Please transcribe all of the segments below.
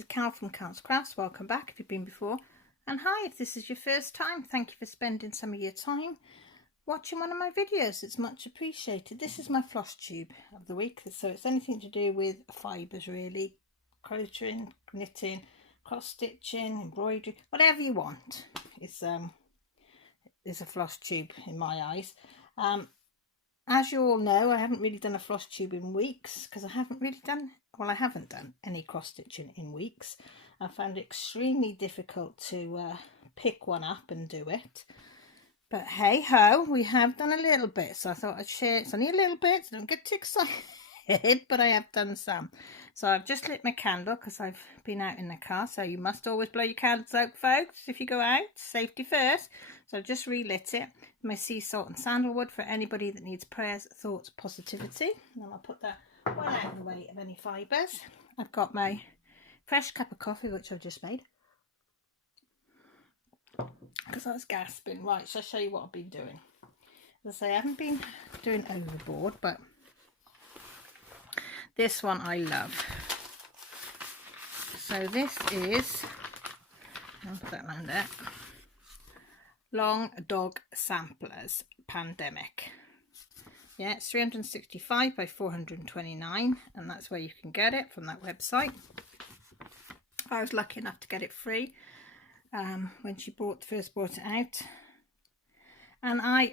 is Cal from Cal's Crafts. Welcome back if you've been before, and hi if this is your first time. Thank you for spending some of your time watching one of my videos. It's much appreciated. This is my floss tube of the week, so it's anything to do with fibres really, crocheting, knitting, cross stitching, embroidery, whatever you want. It's a floss tube in my eyes. As you all know, I haven't really done a floss tube in weeks because I haven't done any cross stitching in weeks. I found it extremely difficult to pick one up and do it. But hey ho, we have done a little bit, so I thought I'd share. It's only a little bit, so don't get too excited, but I have done some. So I've just lit my candle because I've been out in the car, so you must always blow your candles out, folks, if you go out. Safety first. So I've just relit it. My sea salt and sandalwood for anybody that needs prayers, thoughts, positivity. And then I'll put that one out of the way of any fibres. I've got my fresh cup of coffee, which I've just made, because I was gasping. Right, so I'll show you what I've been doing. As I say, I haven't been doing overboard, but this one I love. So this is, I'll put that around there, Long Dog Samplers Pandemic. Yeah, it's 365 by 429, and that's where you can get it, from that website. I was lucky enough to get it free when she first brought it out, and I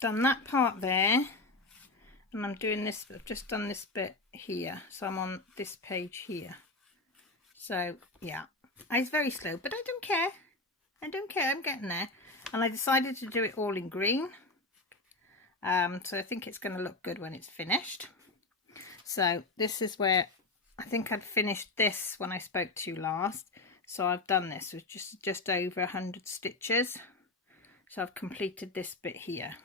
done that part there, and I'm doing this. I've just done this bit here, so I'm on this page here. So yeah, it's very slow, but I don't care. I'm getting there, and I decided to do it all in green. So I think it's going to look good when it's finished. So this is where I think I'd finished this when I spoke to you last. So I've done this with just over 100 stitches. So I've completed this bit here,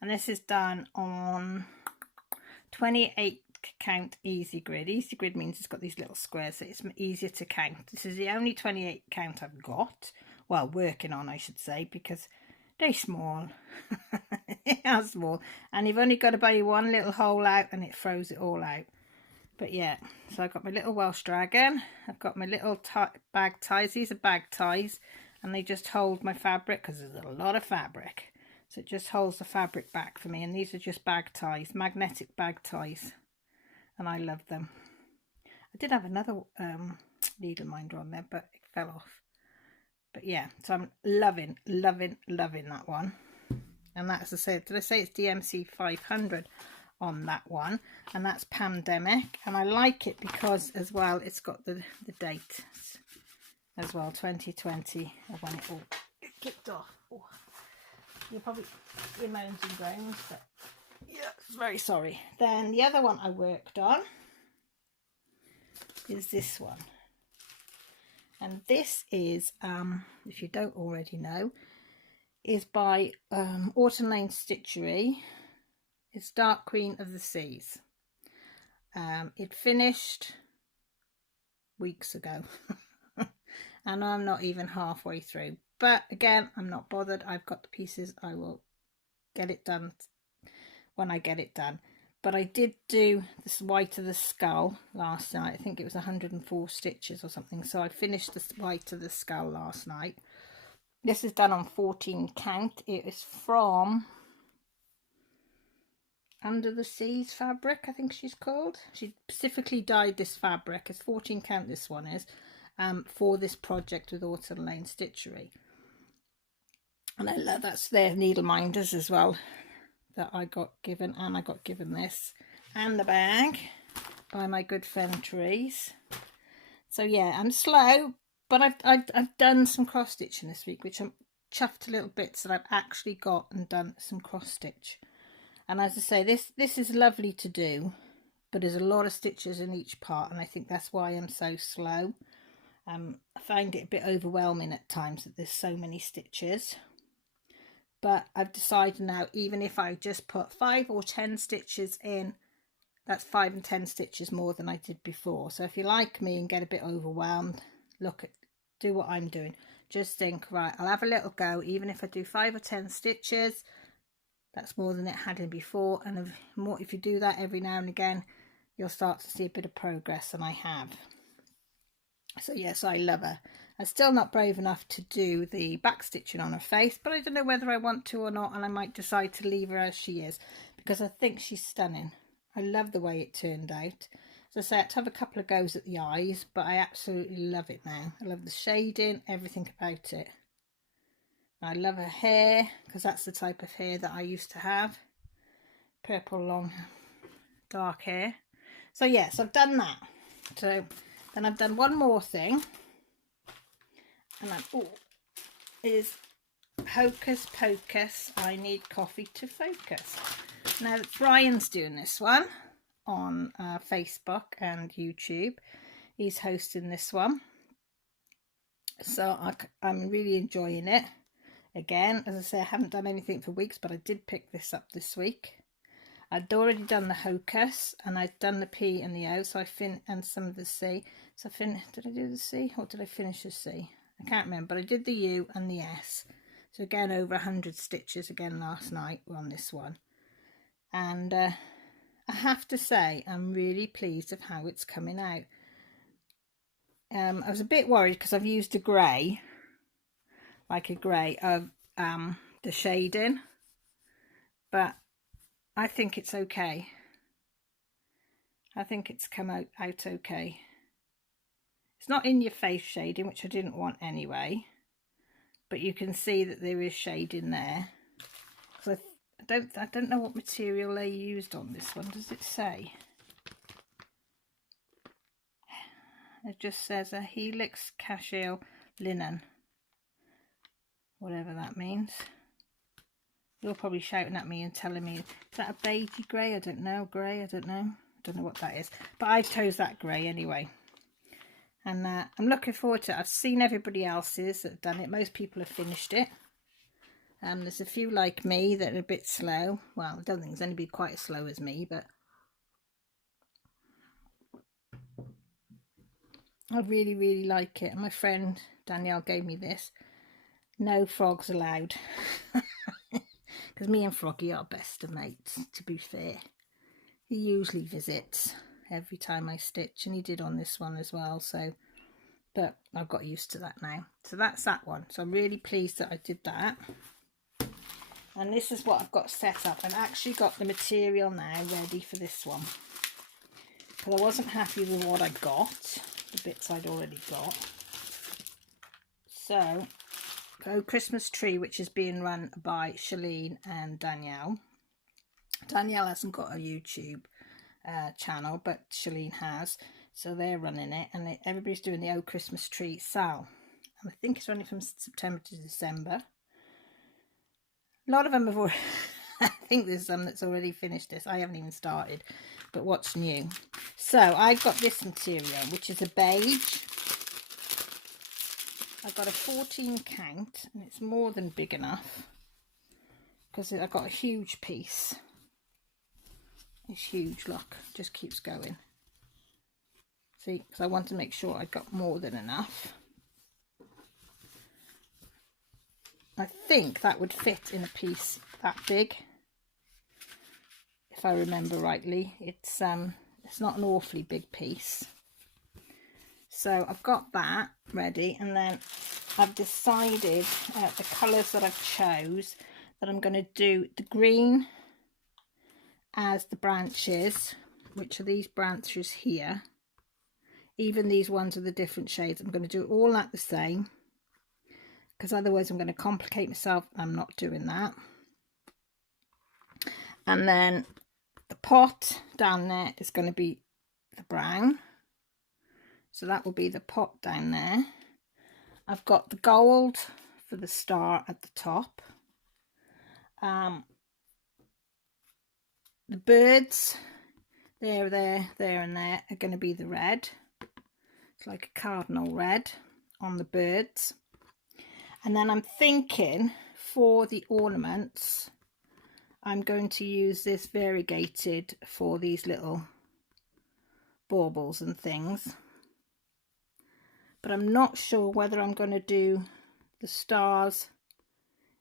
and this is done on 28 count easy grid. Easy grid means it's got these little squares, so it's easier to count. This is the only 28 count I've got. Well, working on, I should say, because they're small. They are small, and you've only got to buy one little hole out and it throws it all out. But yeah, so I've got my little Welsh dragon, I've got my little bag ties. These are bag ties, and they just hold my fabric because there's a lot of fabric, so it just holds the fabric back for me. And these are just bag ties, magnetic bag ties, and I love them. I did have another needle minder on there, but it fell off. But yeah, so I'm loving that one. And that's, as I said, did I say it's DMC 500 on that one? And that's Pandemic. And I like it because, as well, it's got the date as well, 2020, when it all kicked off. Oh, you're probably in moans and groans, but yeah, very sorry. Then the other one I worked on is this one. And this is, if you don't already know, is by Autumn Lane Stitchery. It's Dark Queen of the Seas. It finished weeks ago, and I'm not even halfway through. But again, I'm not bothered. I've got the pieces. I will get it done when I get it done. But I did do this white of the skull last night. I think it was 104 stitches or something. So I finished this white of the skull last night. This is done on 14 count. It is from Under the Seas fabric, I think she's called. She specifically dyed this fabric. It's 14 count, this one is, for this project with Autumn Lane Stitchery. And I love, that's their needle minders as well that I got given, and I got given this and the bag by my good friend Therese. So yeah, I'm slow, but I've done some cross stitching this week, which I'm chuffed a little bit that I've actually got and done some cross stitch. And as I say, this is lovely to do, but there's a lot of stitches in each part, and I think that's why I'm so slow. I find it a bit overwhelming at times that there's so many stitches. But I've decided now, even if I just put 5 or 10 stitches in, that's 5 and 10 stitches more than I did before. So if you like me and get a bit overwhelmed, do what I'm doing. Just think, right, I'll have a little go. Even if I do 5 or 10 stitches, that's more than it had in before. And if you do that every now and again, you'll start to see a bit of progress, and I have. So yes, I love her. I'm still not brave enough to do the back stitching on her face, but I don't know whether I want to or not, and I might decide to leave her as she is because I think she's stunning. I love the way it turned out. As I say, I had to have a couple of goes at the eyes, but I absolutely love it now. I love the shading, everything about it. I love her hair because that's the type of hair that I used to have. Purple long dark hair. So yes, I've done that. So then I've done one more thing, and that is Hocus Pocus, I Need Coffee to Focus. Now Brian's doing this one on Facebook and YouTube. He's hosting this one, so I'm really enjoying it. Again, as I say, I haven't done anything for weeks, but I did pick this up this week. I'd already done the Hocus, and I'd done the P and the O, so and some of the C. So did I do the C, or did I finish the C? I can't remember, but I did the U and the S. So again, over 100 stitches again last night on this one. And I have to say, I'm really pleased of how it's coming out. I was a bit worried because I've used a grey, like a grey of the shading, but I think it's okay. I think it's come out okay. It's not in your face shading, which I didn't want anyway, but you can see that there is shading there. So I don't know what material they used on this one. Does it say? It just says a helix cashel linen, whatever that means. You're probably shouting at me and telling me, is that a beigey grey? I don't know. Grey? I don't know. I don't know what that is. But I chose that grey anyway. And I'm looking forward to it. I've seen everybody else's that have done it. Most people have finished it. There's a few like me that are a bit slow. Well, I don't think there's anybody quite as slow as me, but I really, really like it. And my friend Danielle gave me this. No frogs allowed. Because me and Froggy are best of mates, to be fair. He usually visits every time I stitch, and he did on this one as well, so, but I've got used to that now. So that's that one. So I'm really pleased that I did that. And this is what I've got set up. I've actually got the material now ready for this one, because I wasn't happy with what I got, the bits I'd already got. So Go Christmas Tree, which is being run by Shalene and Danielle. Danielle hasn't got a YouTube channel, but Shalene has, so they're running it, and everybody's doing the Oh Christmas Tree sale, and I think it's running from September to December. A lot of them have already I think there's some that's already finished this. I haven't even started, but what's new? So I've got this material, which is a beige. I've got a 14 count, and it's more than big enough because I've got a huge piece. It's huge, look, just keeps going. See, because I want to make sure I got more than enough. I think that would fit in a piece that big, if I remember rightly. It's not an awfully big piece. So I've got that ready, and then I've decided the colours that I've chose, that I'm going to do the green as the branches, which are these branches here. Even these ones are the different shades. I'm going to do all that the same, because otherwise I'm going to complicate myself. I'm not doing that. And then the pot down there is going to be the brown. So that will be the pot down there. I've got the gold for the star at the top. The birds, there, and there are going to be the red. It's like a cardinal red on the birds. And then I'm thinking for the ornaments, I'm going to use this variegated for these little baubles and things. But I'm not sure whether I'm going to do the stars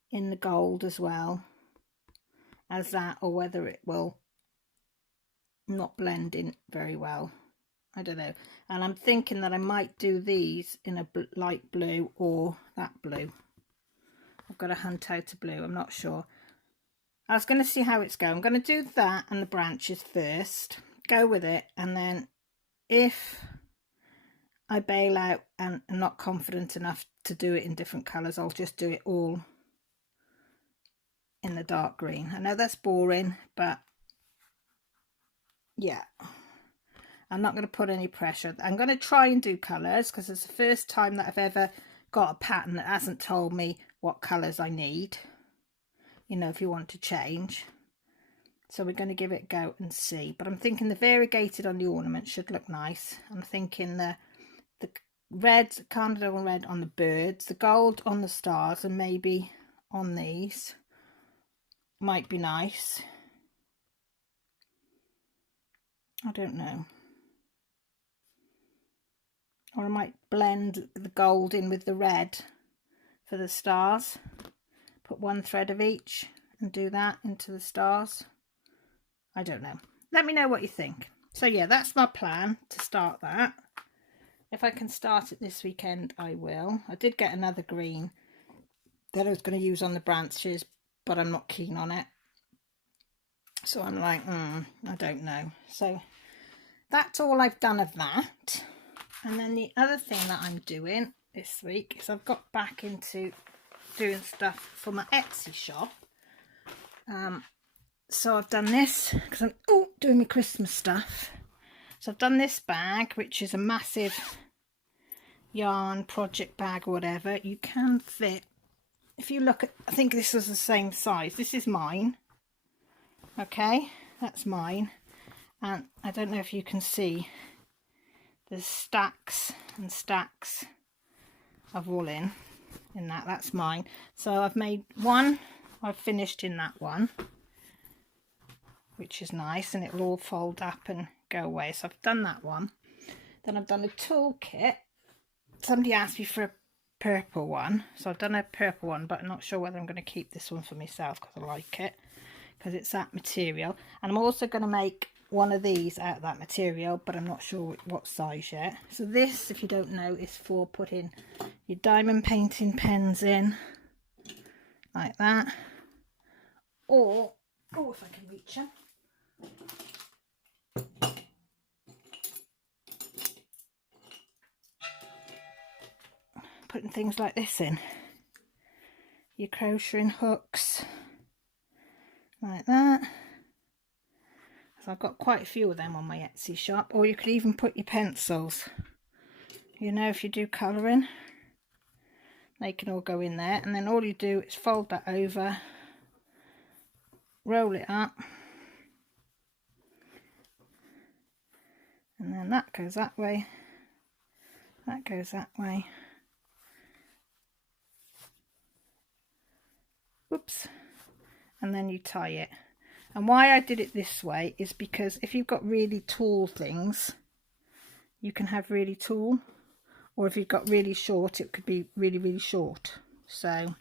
in the gold as well as that, or whether it will not blend in very well. I don't know. And I'm thinking that I might do these in a light blue or that blue. I've got to hunt out a blue, I'm not sure. I was going to see how it's going. I'm going to do that and the branches first, go with it, and then if I bail out and I'm not confident enough to do it in different colours, I'll just do it all in the dark green. I know that's boring, but yeah, I'm not going to put any pressure. I'm going to try and do colours because it's the first time that I've ever got a pattern that hasn't told me what colours I need, you know, if you want to change. So we're going to give it a go and see. But I'm thinking the variegated on the ornament should look nice. I'm thinking the red, candle red on the birds, the gold on the stars, and maybe on these might be nice. I don't know. Or I might blend the gold in with the red for the stars. Put one thread of each and do that into the stars. I don't know. Let me know what you think. So yeah, that's my plan to start that. If I can start it this weekend, I will. I did get another green that I was going to use on the branches, but I'm not keen on it. So I'm like, I don't know. So that's all I've done of that. And then the other thing that I'm doing this week is I've got back into doing stuff for my Etsy shop. So I've done this because I'm doing my Christmas stuff. So I've done this bag, which is a massive yarn project bag or whatever. You can fit, if you look at, I think this is the same size. This is mine. Okay, that's mine. And I don't know if you can see, there's stacks and stacks of wool in that. That's mine. So I've made one, I've finished in that one, which is nice, and it will all fold up and go away. So I've done that one. Then I've done a toolkit. Somebody asked me for a purple one, so I've done a purple one, but I'm not sure whether I'm going to keep this one for myself because I like it, because it's that material. And I'm also going to make one of these out of that material, but I'm not sure what size yet. So this, if you don't know, is for putting your diamond painting pens in like that, or if I can reach them, putting things like this in, your crocheting hooks like that. So I've got quite a few of them on my Etsy shop. Or you could even put your pencils, you know, if you do colouring, they can all go in there. And then all you do is fold that over, roll it up, and then that goes that way, that goes that way. Whoops. And then you tie it. And why I did it this way is because if you've got really tall things, you can have really tall, or if you've got really short, it could be really, really short. So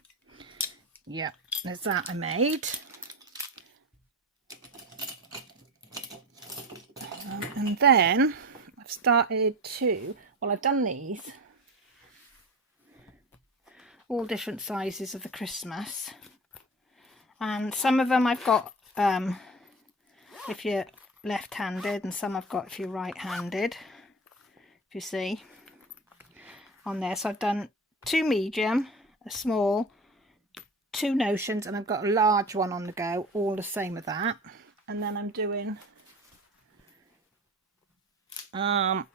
yeah, there's that I made. And then I've started to, well, I've done these, all different sizes of the Christmas. And some of them I've got if you're left-handed, and some I've got if you're right-handed, if you see on there. So I've done 2 medium, a small, 2 notions, and I've got a large one on the go, all the same with that. And then I'm doing one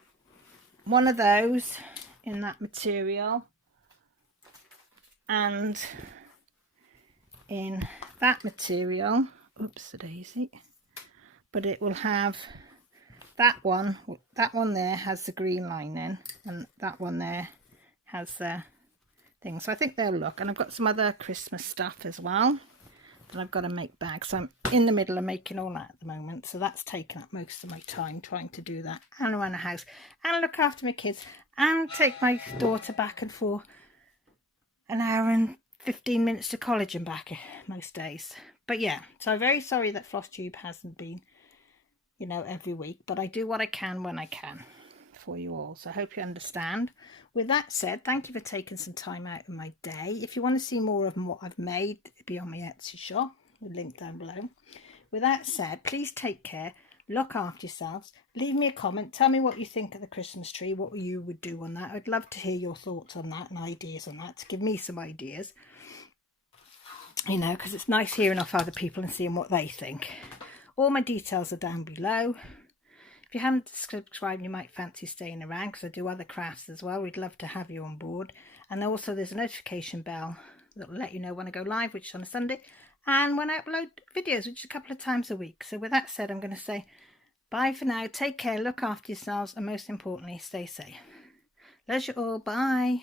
of those in that material, and in that material, oops a daisy, but it will have that one there has the green lining, and that one there has the thing. So I think they'll look. And I've got some other Christmas stuff as well that I've got to make bags. So I'm in the middle of making all that at the moment, so that's taken up most of my time trying to do that and around the house and look after my kids and take my daughter back and forth an hour and 15 minutes to college and back most days. But yeah, so I'm very sorry that Flosstube hasn't been, you know, every week, but I do what I can when I can. for you all. So I hope you understand. With that said, thank you for taking some time out of my day. If you want to see more of what I've made, it'll be on my Etsy shop, the link down below. With that said, please take care, look after yourselves, leave me a comment, tell me what you think of the Christmas tree, what you would do on that. I'd love to hear your thoughts on that and ideas on that, to give me some ideas, you know, because it's nice hearing off other people and seeing what they think. All my details are down below. If you haven't subscribed, you might fancy staying around, because I do other crafts as well. We'd love to have you on board. And also there's a notification bell that will let you know when I go live, which is on a Sunday, and when I upload videos, which is a couple of times a week. So with that said, I'm going to say bye for now. Take care, look after yourselves, and most importantly, stay safe. Love you all. Bye.